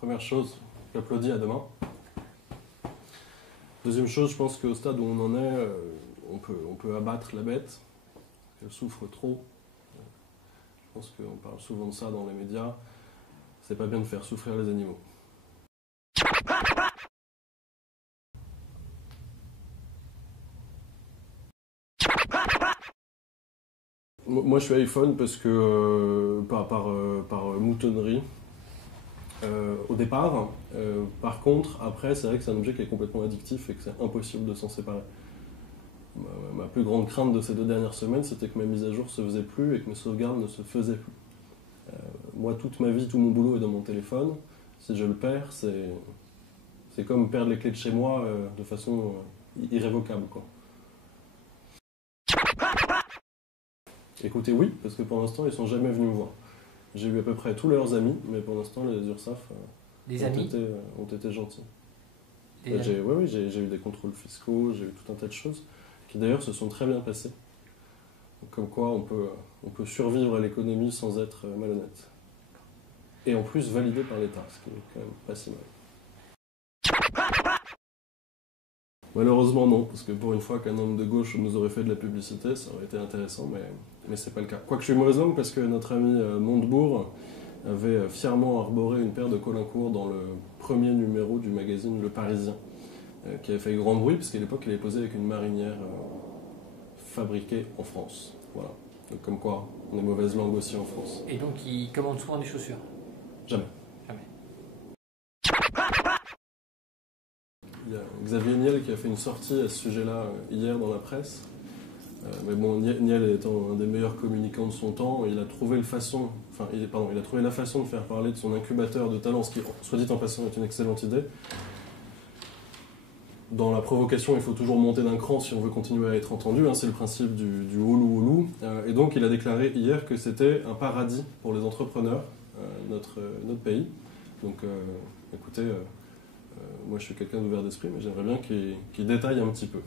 première chose, j'applaudis à demain. Deuxième chose, je pense qu'au stade où on en est, on peut abattre la bête. Elle souffre trop. Je pense qu'on parle souvent de ça dans les médias. C'est pas bien de faire souffrir les animaux. Moi, je suis iPhone parce que par moutonnerie au départ. Par contre, après, c'est vrai que c'est un objet qui est complètement addictif et que c'est impossible de s'en séparer. Ma plus grande crainte de ces 2 dernières semaines, c'était que ma mise à jour se faisait plus et que mes sauvegardes ne se faisaient plus. Moi, toute ma vie, tout mon boulot est dans mon téléphone. Si je le perds, c'est comme perdre les clés de chez moi de façon irrévocable, quoi. Écoutez, oui, parce que pour l'instant, ils sont jamais venus me voir. J'ai eu à peu près tous leurs amis, mais pour l'instant, les URSSAF ont été gentils. Oui, j'ai eu des contrôles fiscaux, j'ai eu tout un tas de choses qui d'ailleurs se sont très bien passées. Donc, comme quoi, on peut survivre à l'économie sans être malhonnête. Et en plus, validé par l'État, ce qui est quand même pas si mal. Malheureusement non, parce que pour une fois qu'un homme de gauche nous aurait fait de la publicité, ça aurait été intéressant, mais c'est pas le cas. Quoique je suis mauvaise langue parce que notre ami Montebourg avait fièrement arboré une paire de Colincourt dans le premier numéro du magazine Le Parisien, qui avait fait grand bruit, parce qu'à l'époque il avait posé avec une marinière fabriquée en France. Voilà. Donc comme quoi, on est mauvaise langue aussi en France. Et donc il commande souvent des chaussures? Jamais. Jamais. Il y a Xavier Niel qui a fait une sortie à ce sujet-là hier dans la presse. Mais bon, Niel étant un des meilleurs communicants de son temps, il a trouvé la façon de faire parler de son incubateur de talent, ce qui, soit dit en passant, est une excellente idée. Dans la provocation, il faut toujours monter d'un cran si on veut continuer à être entendu, hein, c'est le principe du houlou-houlou. Et donc il a déclaré hier que c'était un paradis pour les entrepreneurs, notre pays. Donc écoutez, moi je suis quelqu'un d'ouvert d'esprit, mais j'aimerais bien qu'il détaille un petit peu.